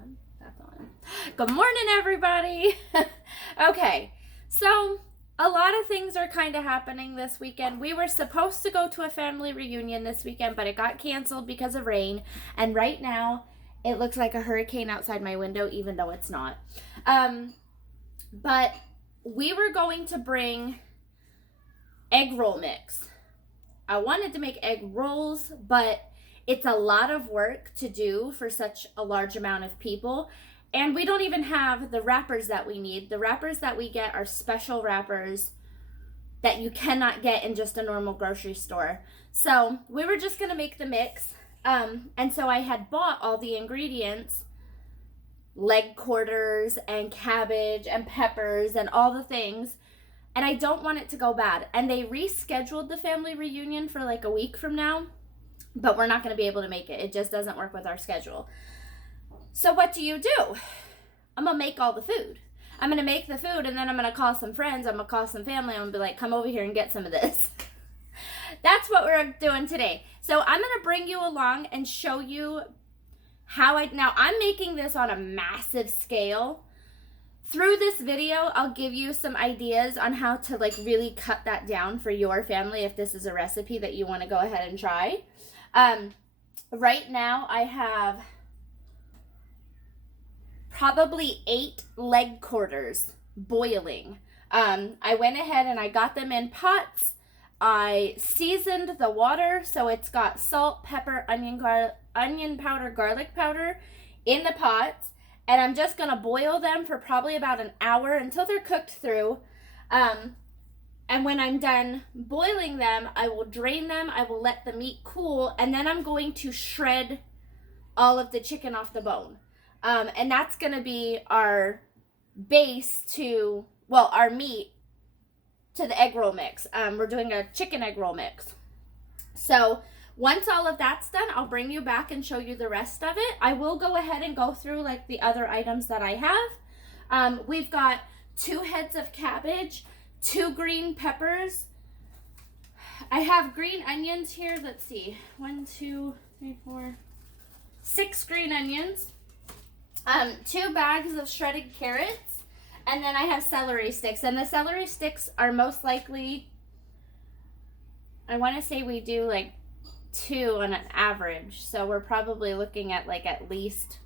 on. That's on. Good morning, everybody. Okay, so a lot of things are kind of happening this weekend. We were supposed to go to a family reunion this weekend, but it got canceled because of rain. And right now, it looks like a hurricane outside my window, even though it's not. But we were going to bring egg roll mix. I wanted to make egg rolls, but it's a lot of work to do for such a large amount of people. And we don't even have the wrappers that we need. The wrappers that we get are special wrappers that you cannot get in just a normal grocery store. So we were just going to make the mix. And so I had bought all the ingredients, leg quarters and cabbage and peppers and all the things. And I don't want it to go bad. And they rescheduled the family reunion for like a week from now. But we're not going to be able to make it. It just doesn't work with our schedule. So what do? I'm going to make all the food. I'm going to make the food and then I'm going to call some friends. I'm going to call some family. I'm going to be like, come over here and get some of this. That's what we're doing today. So I'm going to bring you along and show you how now I'm making this on a massive scale. Through this video, I'll give you some ideas on how to like really cut that down for your family if this is a recipe that you want to go ahead and try. Right now I have probably 8 leg quarters boiling. I went ahead and I got them in pots. I seasoned the water, so it's got salt, pepper, onion powder, garlic powder in the pots. And I'm just going to boil them for probably about an hour until they're cooked through. And when I'm done boiling them, I will drain them. I will let the meat cool. And then I'm going to shred all of the chicken off the bone. And that's going to be our base to, well, our meat to the egg roll mix. We're doing a chicken egg roll mix. So once all of that's done, I'll bring you back and show you the rest of it. I will go ahead and go through like the other items that I have. We've got 2 heads of cabbage, 2 green peppers. I have green onions here. Let's see. 1, 2, 3, 4, 6 green onions. 2 bags of shredded carrots. And then I have celery sticks. And the celery sticks are most likely, I want to say we do like 2 on an average. So we're probably looking at like at least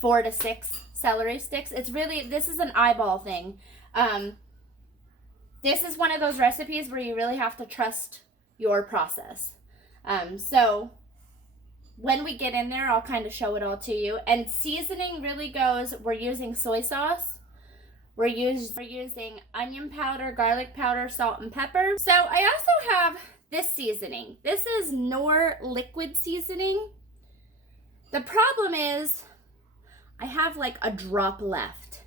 4 to 6 celery sticks. It's really, this is an eyeball thing. This is one of those recipes where you really have to trust your process. So when we get in there, I'll kind of show it all to you. And seasoning really goes, we're using soy sauce. We're using onion powder, garlic powder, salt, and pepper. So I also have this seasoning. This is Knorr liquid seasoning. The problem is I have like a drop left.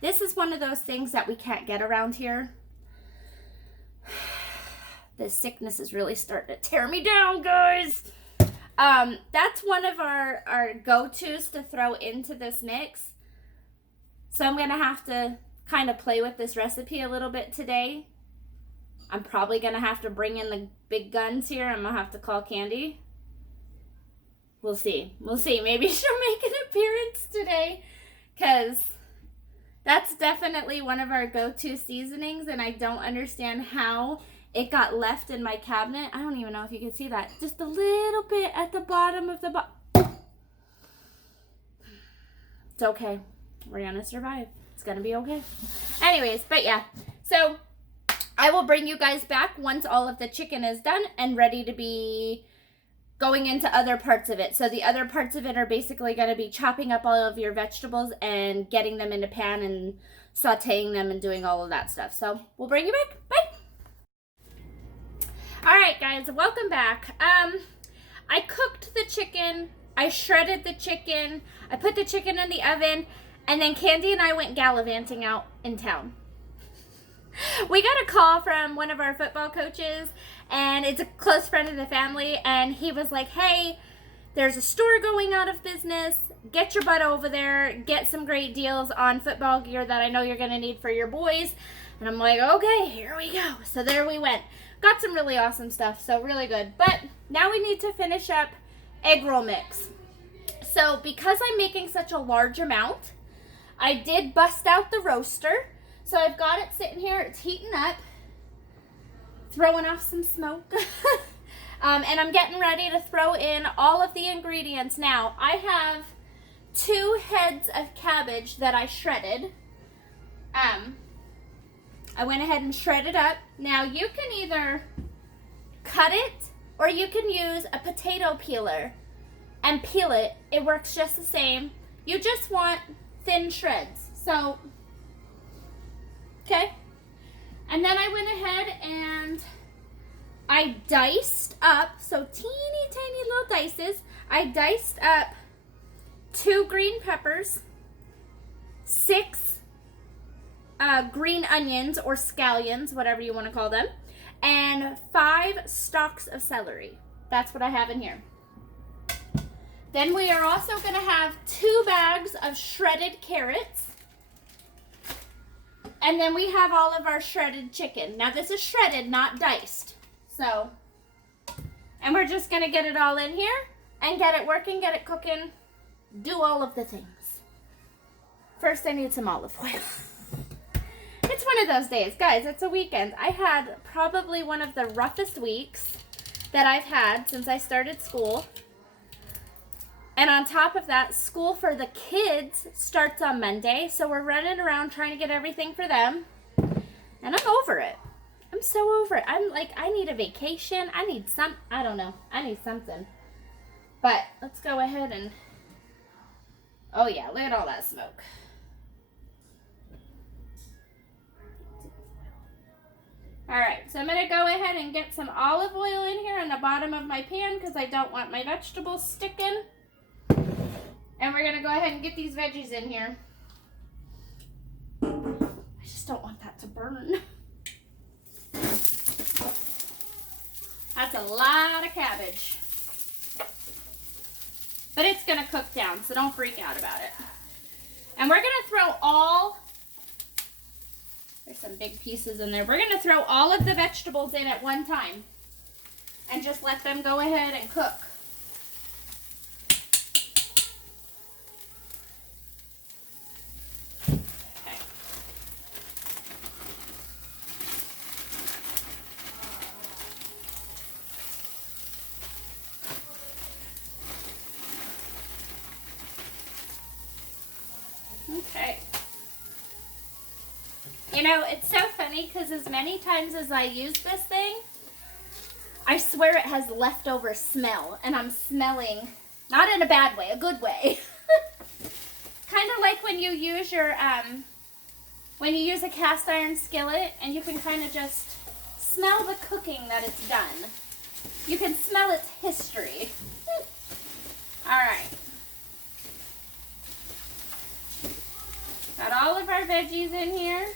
This is one of those things that we can't get around here. This sickness is really starting to tear me down, guys. That's one of our go-tos to throw into this mix. So I'm going to have to kind of play with this recipe a little bit today. I'm probably going to have to bring in the big guns here. I'm going to have to call Candy. We'll see. We'll see. Maybe she'll make an appearance today, because that's definitely one of our go-to seasonings, and I don't understand how it got left in my cabinet. I don't even know if you can see that. Just a little bit at the bottom of the It's okay. We're going to survive. It's going to be okay. Anyways, but yeah. So I will bring you guys back once all of the chicken is done and ready to be going into other parts of it. So the other parts of it are basically going to be chopping up all of your vegetables and getting them in a pan and sauteing them and doing all of that stuff. So we'll bring you back. Bye. All right, guys, welcome back. I cooked the chicken. I shredded the chicken. I put the chicken in the oven, and then Candy and I went gallivanting out in town. We got a call from one of our football coaches, and it's a close friend of the family, and he was like, hey, there's a store going out of business. Get your butt over there. Get some great deals on football gear that I know you're going to need for your boys. And I'm like, okay, here we go. So there we went. Got some really awesome stuff, so really good. But now we need to finish up egg roll mix. So because I'm making such a large amount, I did bust out the roaster. So I've got it sitting here, it's heating up, throwing off some smoke. And I'm getting ready to throw in all of the ingredients now. I have 2 heads of cabbage that I shredded. I went ahead and shredded up. Now you can either cut it or you can use a potato peeler and peel it. It works just the same. You just want thin shreds. So, okay. And then I went ahead and I diced up, so teeny tiny little dices. I diced up 2 green peppers, 6 green onions or scallions, whatever you want to call them, and 5 stalks of celery. That's what I have in here. Then we are also going to have 2 bags of shredded carrots. And then we have all of our shredded chicken. Now this is shredded, not diced. So, and we're just going to get it all in here and get it working, get it cooking, do all of the things. First, I need some olive oil. It's one of those days. Guys, it's a weekend. I had probably one of the roughest weeks that I've had since I started school. And on top of that, school for the kids starts on Monday. So we're running around trying to get everything for them. And I'm over it. I'm so over it. I'm like, I need a vacation. I need I don't know. I need something. But let's go ahead and, oh yeah, look at all that smoke. All right, so I'm gonna go ahead and get some olive oil in here in the bottom of my pan because I don't want my vegetables sticking. And we're gonna go ahead and get these veggies in here. I just don't want that to burn. That's a lot of cabbage. But it's gonna cook down, so don't freak out about it. And we're gonna throw there's some big pieces in there. We're gonna throw all of the vegetables in at one time and just let them go ahead and cook. Okay. You know, it's so funny because as many times as I use this thing, I swear it has leftover smell. And I'm smelling, not in a bad way, a good way. Kind of like when you use your, when you use a cast iron skillet and you can kind of just smell the cooking that it's done. You can smell its history. All right. Got all of our veggies in here.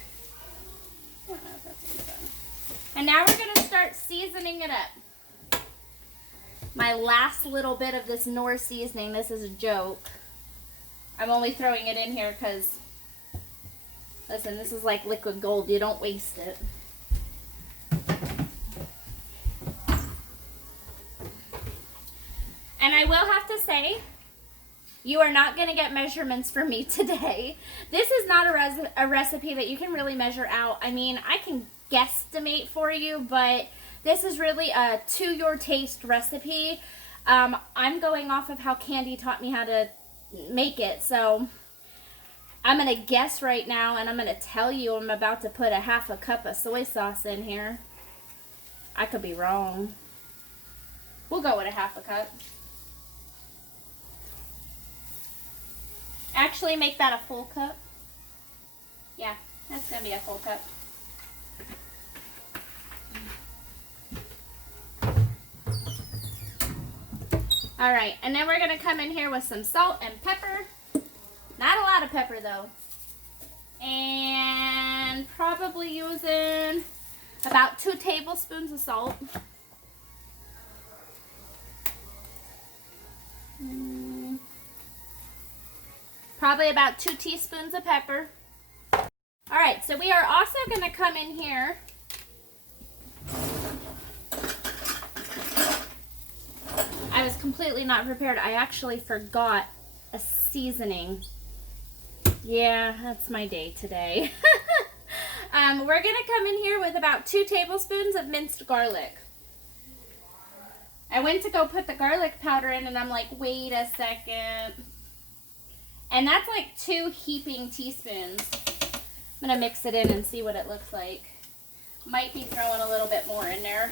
I don't know if that's done. And now we're going to start seasoning it up. My last little bit of this Knorr seasoning, this is a joke. I'm only throwing it in here because, listen, this is like liquid gold. You don't waste it. And I will have to say, you are not going to get measurements from me today. This is not a recipe that you can really measure out. I mean, I can guesstimate for you, but this is really a to your taste recipe. I'm going off of how Candy taught me how to make it. So I'm going to guess right now, and I'm going to tell you I'm about to put a half a cup of soy sauce in here. I could be wrong. We'll go with a half a cup. Actually, make that a full cup. Yeah, that's going to be a full cup. All right, and then we're going to come in here with some salt and pepper. Not a lot of pepper, though. And probably using about 2 tablespoons of salt. Probably about 2 teaspoons of pepper. All right, so we are also going to come in here I was completely not prepared. I actually forgot a seasoning. Yeah, that's my day today. We're going to come in here with about 2 tablespoons of minced garlic. I went to go put the garlic powder in and I'm like, wait a second. And that's like 2 heaping teaspoons. I'm going to mix it in and see what it looks like. Might be throwing a little bit more in there.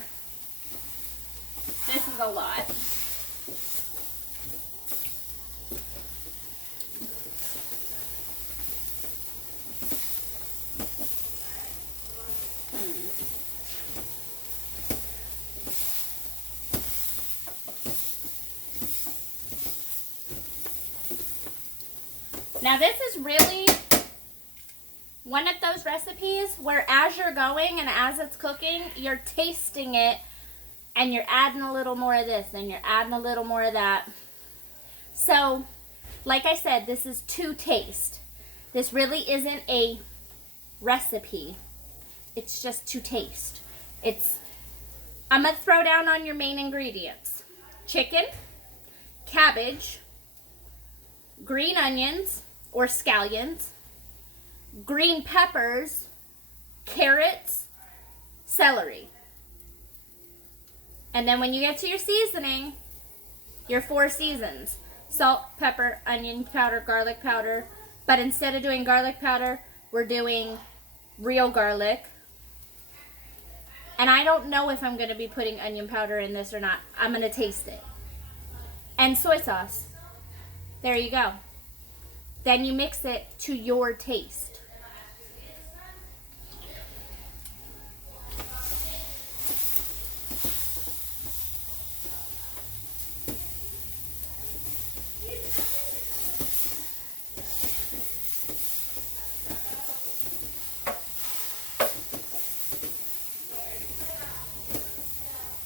This is a lot. Now this is really one of those recipes where as you're going and as it's cooking, you're tasting it and you're adding a little more of this and you're adding a little more of that. So, like I said, this is to taste. This really isn't a recipe. It's just to taste. I'm going to throw down on your main ingredients. Chicken, cabbage, green onions or scallions, green peppers, carrots, celery. And then when you get to your seasoning, your 4 seasons. Salt, pepper, onion powder, garlic powder. But instead of doing garlic powder, we're doing real garlic. And I don't know if I'm going to be putting onion powder in this or not. I'm going to taste it. And soy sauce. There you go. Then you mix it to your taste.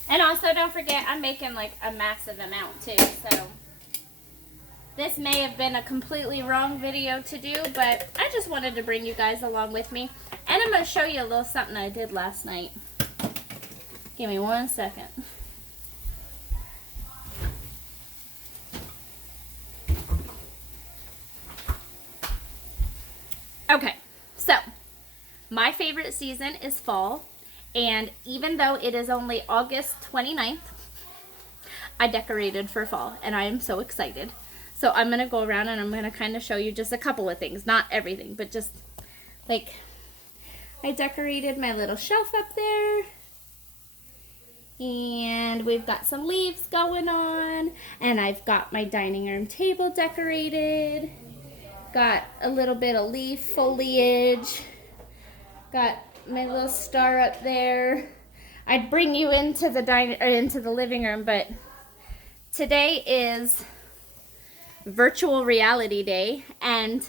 And also don't forget, I'm making like a massive amount too, so this may have been a completely wrong video to do, but I just wanted to bring you guys along with me. And I'm going to show you a little something I did last night. Give me 1 second. Okay, so my favorite season is fall. And even though it is only August 29th, I decorated for fall. And I am so excited. So I'm going to go around and I'm going to kind of show you just a couple of things. Not everything, but just like I decorated my little shelf up there. And we've got some leaves going on. And I've got my dining room table decorated. Got a little bit of leaf foliage. Got my little star up there. I'd bring you into the living room, but today is virtual reality day, and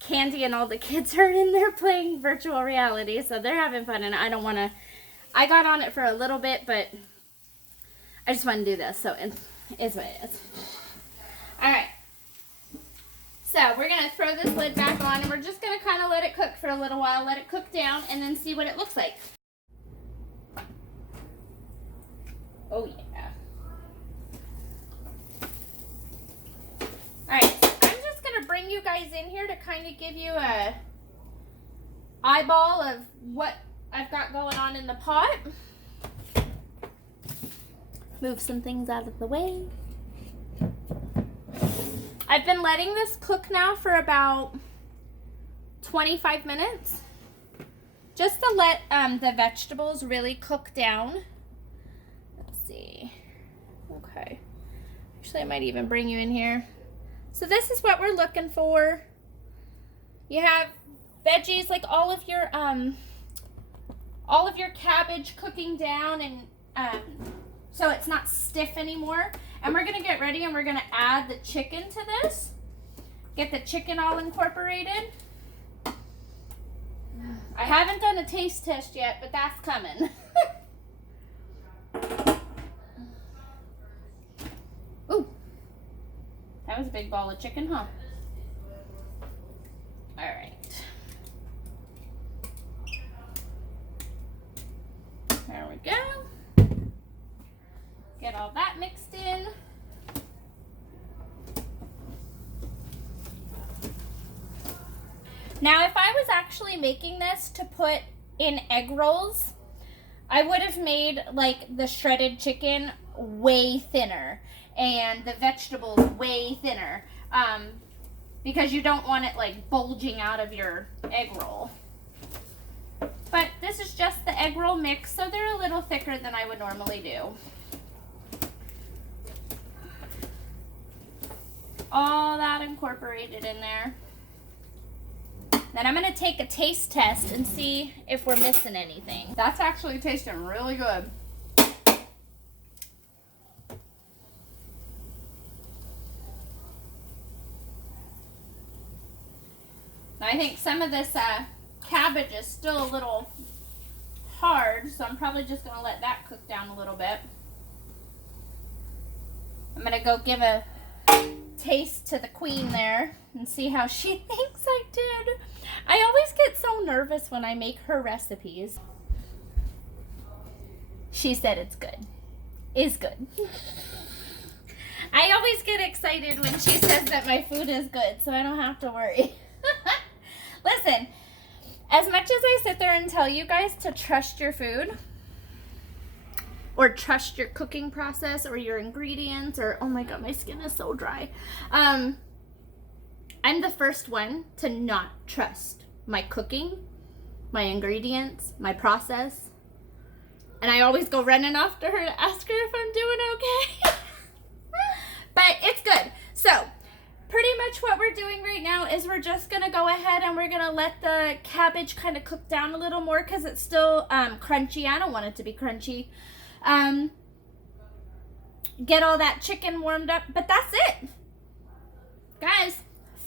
Candy and all the kids are in there playing virtual reality, so they're having fun, and I got on it for a little bit, but I just want to do this, so it's what it is. Alright, so we're going to throw this lid back on, and we're just going to kind of let it cook for a little while, let it cook down, and then see what it looks like. Oh yeah. Alright, I'm just going to bring you guys in here to kind of give you a eyeball of what I've got going on in the pot. Move some things out of the way. I've been letting this cook now for about 25 minutes. Just to let the vegetables really cook down. Let's see. Okay. Actually, I might even bring you in here. So this is what we're looking for. You have veggies, like all of your cabbage cooking down, and so it's not stiff anymore. And we're gonna get ready and we're gonna add the chicken to this. Get the chicken all incorporated. I haven't done a taste test yet, but that's coming. Ooh. That was a big ball of chicken, huh? All right. There we go. Get all that mixed in. Now, if I was actually making this to put in egg rolls, I would have made like the shredded chicken way thinner and the vegetables way thinner, because you don't want it like bulging out of your egg roll. But this is just the egg roll mix, so they're a little thicker than I would normally do. All that incorporated in there. Then I'm going to take a taste test and see if we're missing anything. That's actually tasting really good. I think some of this cabbage is still a little hard, so I'm probably just going to let that cook down a little bit. I'm going to go give a taste to the queen there and see how she thinks I did. I always get so nervous when I make her recipes. She said it's good. Is good. I always get excited when she says that my food is good, so I don't have to worry. Listen, as much as I sit there and tell you guys to trust your food, or trust your cooking process or your ingredients, or, oh my god, my skin is so dry. I'm the first one to not trust my cooking, my ingredients, my process. And I always go running after her to ask her if I'm doing okay. But it's good. So, pretty much what we're doing right now is we're just going to go ahead and we're going to let the cabbage kind of cook down a little more because it's still crunchy. I don't want it to be crunchy. Get all that chicken warmed up, but that's it. Guys,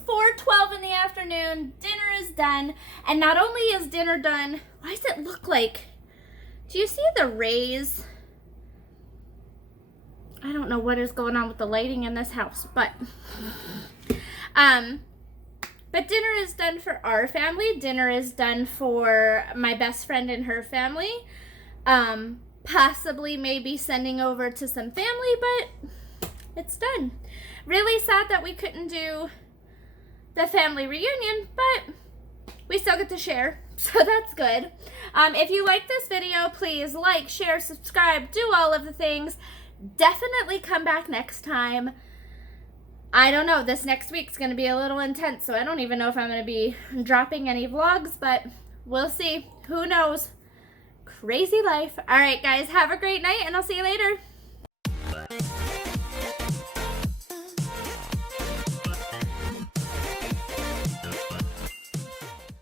4:12 in the afternoon, dinner is done. And not only is dinner done, why does it look like, do you see the rays? I don't know what is going on with the lighting in this house, but dinner is done for our family. Dinner is done for my best friend and her family. Possibly maybe sending over to some family, but it's done. Really sad that we couldn't do the family reunion, but we still get to share, so that's good. If you like this video, please like, share, subscribe, do all of the things. Definitely come back next time. I don't know, this next week's going to be a little intense, so I don't even know if I'm going to be dropping any vlogs, but we'll see. Who knows? Crazy life. All right, guys, have a great night, and I'll see you later.